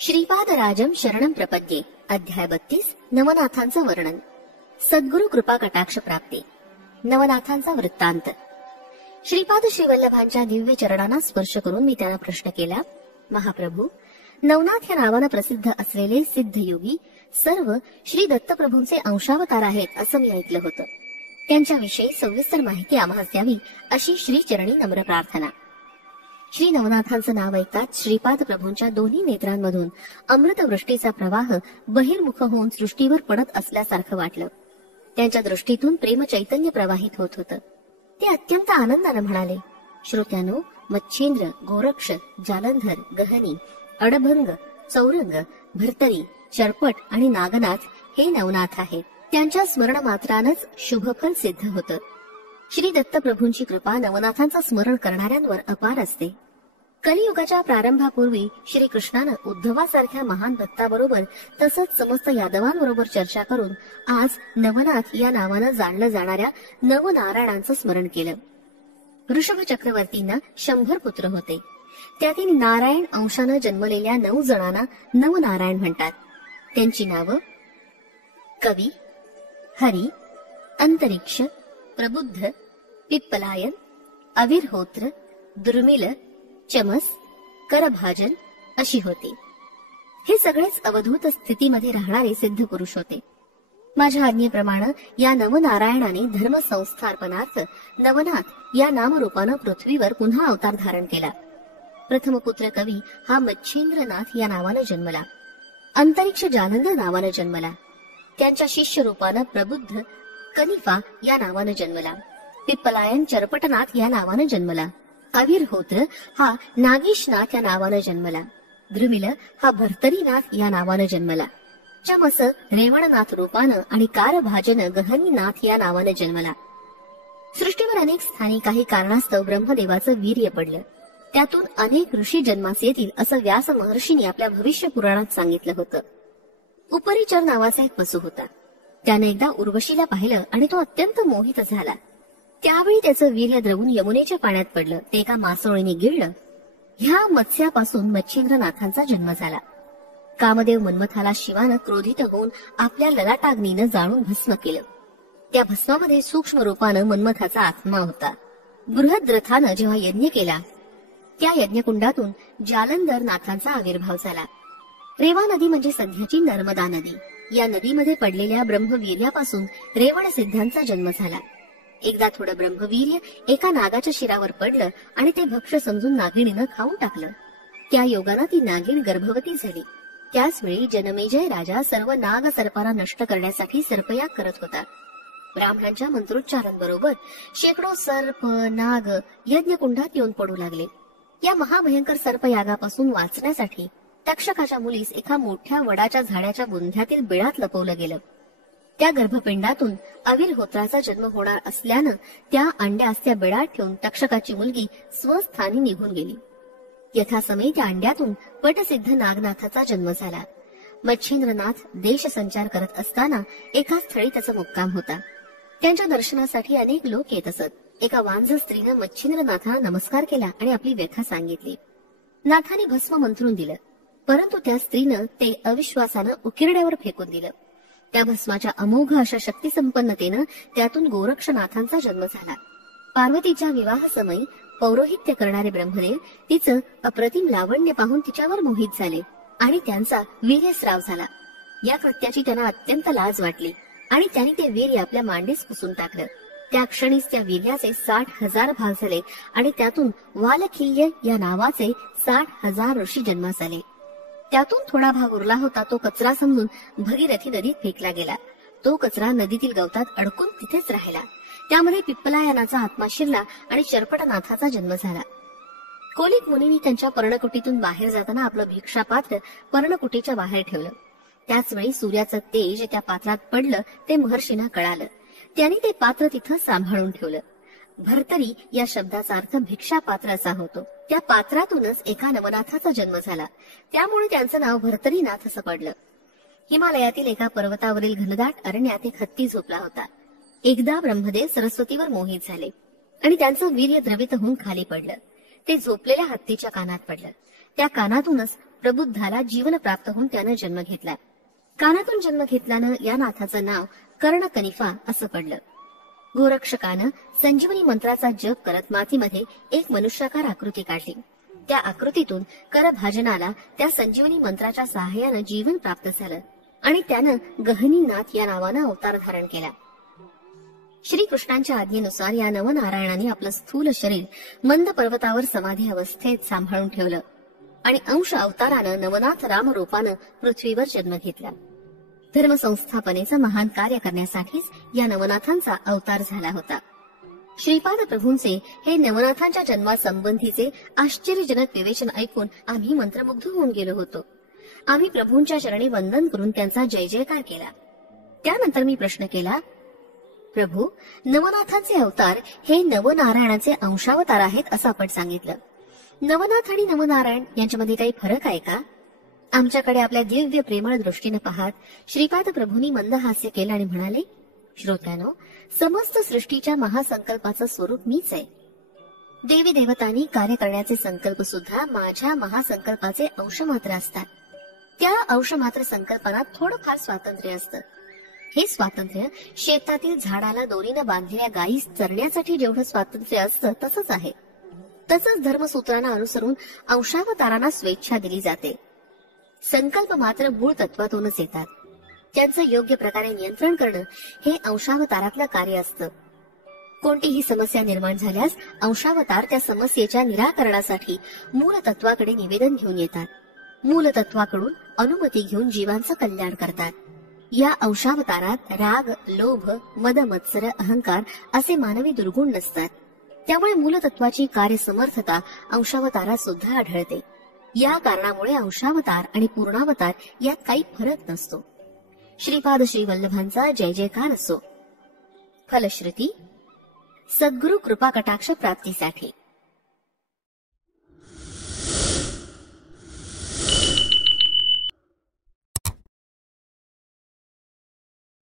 श्रीपादराजम शरणं प्रपद्ये. अध्याय 32. नवनाथांचं वर्णन. सद्गुरु कृपा कटाक्ष प्राप्ती. नवनाथांचा वृत्तांत. श्रीपाद श्रीवल्लभांच्या दिव्य चरणांना स्पर्श करून मी त्यांना प्रश्न केला, महाप्रभू, नवनाथ या नावानं प्रसिद्ध असलेले सिद्धयोगी सर्व श्री दत्तप्रभूंचे अंशावतार आहेत असं मी ऐकलं होतं. त्यांच्याविषयी सविस्तर माहिती आम्हास द्यावी अशी श्रीचरणी नम्र प्रार्थना. श्री नवनाथांचं नाव ऐकताच श्रीपाद प्रभूंच्या दोन्ही नेत्रांमधून अमृतवृष्टीचा प्रवाह बहिर्मुख होऊन सृष्टीवर पडत असल्यासारखं वाटलं. त्यांच्या दृष्टीतून प्रेम चैतन्य प्रवाहित होत होतं. ते अत्यंत आनंदानं म्हणाले, श्रोत्यानो, मच्छेंद्र, गोरक्ष, जालंधर, गहनी, अडभंग, चौरंग, भर्तरी, चरपट आणि नागनाथ हे नवनाथ आहेत. त्यांच्या स्मरण मात्रानंच शुभफल सिद्ध होतं. श्री दत्तप्रभूंची कृपा नवनाथांचं स्मरण करणाऱ्यांवर अपार असते. कलियुगाच्या प्रारंभापूर्वी श्रीकृष्णानं उद्धवासारख्या महान भक्ताबरोबर तसंच समस्त यादवांबरोबर चर्चा करून आज नवनाथ या नावानं जाणलं जाणाऱ्या नवनारायणांचं स्मरण केलं. ऋषभ चक्रवर्तींना 100 पुत्र होते. त्यातील नारायण अंशानं जन्मलेल्या 9 जणांना नवनारायण म्हणतात. त्यांची नावं कवी, हरी, अंतरिक्ष, प्रबुद्ध, पिप्पलायन, अविर्होत्र, दुर्मिल, चमस, करभाजन अशी होती. हे सगळेच अवधूत स्थितीमध्ये राहणारे सिद्ध पुरुष होते. माझ्या आज्ञेप्रमाणे या नवनारायणाने धर्म संस्थापनार्थ नवनाथ या नामरूपानं पृथ्वीवर पुन्हा अवतार धारण केला. प्रथम पुत्र कवी हा मच्छेंद्रनाथ या नावानं जन्मला. अंतरिक्ष जालंधर नावानं जन्मला. त्यांच्या शिष्य रूपानं प्रबुद्ध कनिफा या नावानं जन्मला. पिप्पलायन चरपटनाथ या नावानं जन्मला. अविर्होत्र हा नागेशनाथ या नावानं जन्मला. द्रुमिल हा भर्तरीनाथ या नावानं जन्मला. चमस रेवणनाथ रूपानं आणि कारभाजन गहनीनाथ या नावानं जन्मला. सृष्टीवर अनेक स्थानी काही कारणास्तव ब्रह्मदेवाचं वीर्य पडलं. त्यातून अनेक ऋषी जन्मास येतील असं व्यास महर्षींनी आपल्या भविष्य पुराणात सांगितलं होतं. उपरिचर नावाचा एक पशु होता. त्याने एकदा उर्वशीला पाहिलं आणि तो अत्यंत मोहित झाला. त्यावेळी त्याचं वीर्य द्रवून यमुनेच्या पाण्यात पडलं. ते एका मासोळीने गिळलं. ह्या मत्स्यापासून मच्छेंद्रनाथांचा जन्म झाला. कामदेव मन्मथाला शिवानं क्रोधित होऊन आपल्या ललाटाग्नीनं जाळून भस्म केलं. त्या भस्मामध्ये सूक्ष्म रूपानं मन्मथाचा आत्मा होता. बृहद्रथानं जेव्हा यज्ञ केला त्या यज्ञकुंडातून जालंधर नाथांचा आविर्भाव झाला. रेवा नदी म्हणजे सध्याची नर्मदा नदी. या नदीमध्ये पडलेल्या ब्रह्मवीर्यापासून रेवण सिद्धांचा जन्म झाला. एकदा थोडं ब्रह्मवीर्य एका नागाच्या शिरावर पडलं आणि ते भक्ष समजून नागिणीनं खाऊन टाकलं. त्या योगानं ती नागिण गर्भवती झाली. त्याच वेळी जनमेजय राजा सर्व नाग सर्पांना नष्ट करण्यासाठी सर्पयाग करत होता. ब्राह्मणांच्या मंत्रोच्चारांबरोबर शेकडो सर्प नाग यज्ञकुंडात येऊन पडू लागले. या महाभयंकर सर्पयागापासून वाचण्यासाठी तक्षकाच्या मुलीस एका मोठ्या वडाच्या झाडाच्या बुंध्यातील बिळात लपवलं गेलं. त्या गर्भपिंडातून अविर्होत्राचा जन्म होणार असल्यानं त्या अंड्यास त्या बिळात ठेवून तक्षकाची मुलगी स्वस्थानी निघून गेली. यथासमयी त्या अंड्यातून पटसिद्ध नागनाथाचा जन्म झाला. मच्छेंद्रनाथ देश संचार करत असताना एका स्थळी त्याचा मुक्काम होता. त्यांच्या दर्शनासाठी अनेक लोक येत असत. एका वांझ स्त्रीनं मच्छेंद्रनाथांना नमस्कार केला आणि आपली व्यथा सांगितली. नाथाने भस्म मंत्रून दिलं, परंतु त्या स्त्रीनं ते अविश्वासानं उकिरड्यावर फेकून दिलं. त्या भस्माच्या अमोघ अशा शक्तिसंपन्नतेनं त्यातून गोरक्षनाथांचा जन्म झाला. पार्वतीच्या विवाहासमयी पौरोहित्य करणारे ब्रह्मदेव तिचं अप्रतिम लावण्य पाहून तिच्यावर मोहित झाले आणि त्यांचा वीर्यस्राव झाला. या कृत्याची त्यांना अत्यंत लाज वाटली आणि त्यांनी ते वीर्य आपल्या मांडीस पुसून टाकलं. त्या क्षणीच त्या वीर्याचे 60,000 भाग झाले आणि त्यातून वालखिल्य या नावाचे 60,000 ऋषी जन्मास आले. त्यातून थोडा भाग उरला होता तो कचरा समजून भगीरथी नदीत फेकला गेला. तो कचरा नदीतील गवतात अडकून तिथेच राहिला. त्यामध्ये पिप्पलायनाचा आत्मा शिरला आणि चरपटनाथाचा जन्म झाला. कोलिक मुनींनी त्यांच्या पर्णकुटीतून बाहेर जाताना आपलं भिक्षापात्र पर्णकुटीच्या बाहेर ठेवलं. त्याच वेळी सूर्याचं तेज त्या पात्रात पडलं ते महर्षींना कळालं. त्यांनी ते पात्र तिथं सांभाळून ठेवलं. भर्तरी या शब्दाचा अर्थ भिक्षापात्र असा होतो. त्या पात्रातूनच एका नवनाथाचा जन्म झाला. त्यामुळे त्यांचं नाव भर्तरीनाथ असं पडलं. हिमालयातील एका पर्वतावरील घनदाट अरण्यात एक हत्ती झोपला होता. एकदा ब्रह्मदेव सरस्वतीवर मोहित झाले आणि त्यांचं वीर्य द्रवित होऊन खाली पडलं. ते झोपलेल्या हत्तीच्या कानात पडलं. त्या कानातूनच प्रबुद्धाला जीवन प्राप्त होऊन त्यानं जन्म घेतला. कानातून जन्म घेतल्यानं या नाथाचं नाव कर्णकनिफा असं पडलं. गोरक्षकानं संजीवनी मंत्राचा जप करत मातीमध्ये एक मनुष्याकार आकृती काढली. त्या आकृतीतून करभाजनाला त्या संजीवनी मंत्राच्या सहाय्यानं जीवन प्राप्त झालं आणि त्यानं गहनीनाथ या नावानं अवतार धारण केला. श्रीकृष्णांच्या आज्ञेनुसार या नवनारायणाने आपलं स्थूल शरीर मंद पर्वतावर समाधी अवस्थेत सांभाळून ठेवलं आणि अंश अवतारानं नवनाथ रामरूपानं पृथ्वीवर जन्म घेतला. धर्म संस्थापनेचं महान कार्य करण्यासाठीच या नवनाथांचा अवतार झाला होता. श्रीपाद प्रभूंचे हे नवनाथांच्या जन्मासंबंधीचे आश्चर्यजनक विवेचन ऐकून आम्ही मंत्रमुग्ध होऊन गेलो होतो. आम्ही प्रभूंच्या चरणी वंदन करून त्यांचा जय जयकार केला. त्यानंतर मी प्रश्न केला, प्रभू, नवनाथांचे अवतार हे नवनारायणाचे अंशावतार आहेत असं आपण सांगितलं. नवनाथ आणि नवनारायण यांच्यामध्ये काही फरक आहे का? आमच्याकडे आपल्या दिव्य प्रेमळ दृष्टीने पाहत श्रीपाद प्रभूंनी मंद हास्य केलं आणि म्हणाले, श्रोत्यानो, समस्त सृष्टीच्या महासंकल्पाचं स्वरूप मीच आहे. देवी देवतांनी कार्य करण्याचे संकल्प सुद्धा माझ्या महासंकल्पाचे अंश मात्र असतात. त्या अंश मात्र संकल्पनात थोडंफार स्वातंत्र्य असतं. हे स्वातंत्र्य शेतातील झाडाला दोरीनं बांधलेल्या गायीस चरण्यासाठी जेवढं स्वातंत्र्य असतं तसंच आहे. तसंच धर्मसूत्रांना अनुसरून अंशावतारांना स्वेच्छा दिली जाते. संकल्प मात्र मूळ तत्वातूनच येतात. त्यांचं योग्य प्रकारे नियंत्रण करणं हे अंशावतारातलं कार्य असतं. कोणतीही समस्या निर्माण झाल्यास अंशावतार त्या समस्येच्या निराकरणासाठी मूळ तत्वाकडे निवेदन घेऊन येतात. मूल तत्वाकडून अनुमती घेऊन जीवांचं कल्याण करतात. या अंशावतारात राग, लोभ, मद, मत्सर, अहंकार असे मानवी दुर्गुण नसतात. त्यामुळे मूलतत्वाची कार्यसमर्थता अंशावतारात सुद्धा आढळते. या कारणामुळे अंशावतार आणि पूर्णावतार यात काही फरक नसतो. श्रीपाद श्री वल्लभांचा जय जयकार असो. फलश्रुती, सद्गुरु कृपा कटाक्ष प्राप्तीसाठी